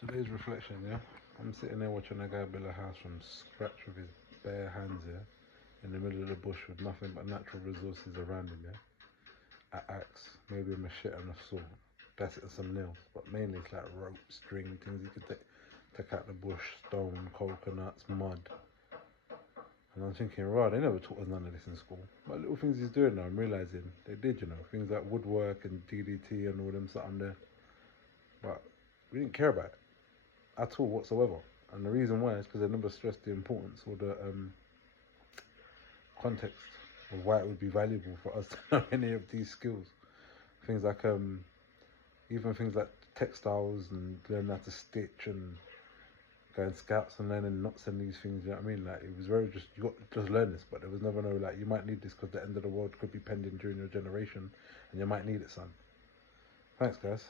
Today's reflection, yeah? I'm sitting there watching a guy build a house from scratch with his bare hands, yeah? In the middle of the bush with nothing but natural resources around him, yeah? An axe, maybe a machete and a saw. That's it and some nails. But mainly it's like rope, string, things you could take out the bush, stone, coconuts, mud. And I'm thinking, right, they never taught us none of this in school. But little things he's doing now, I'm realising they did, you know, things like woodwork and DDT and all them something there. But we didn't care about it at all whatsoever. And the reason why is because they never stressed the importance or the context of why it would be valuable for us to know any of these skills. Things like even things like textiles and learning how to stitch and going scouts and learning knots and these things, you know what I mean? Like it was very just, you got to just learn this, but there was never no like, you might need this because the end of the world could be pending during your generation and you might need it, son. Thanks guys.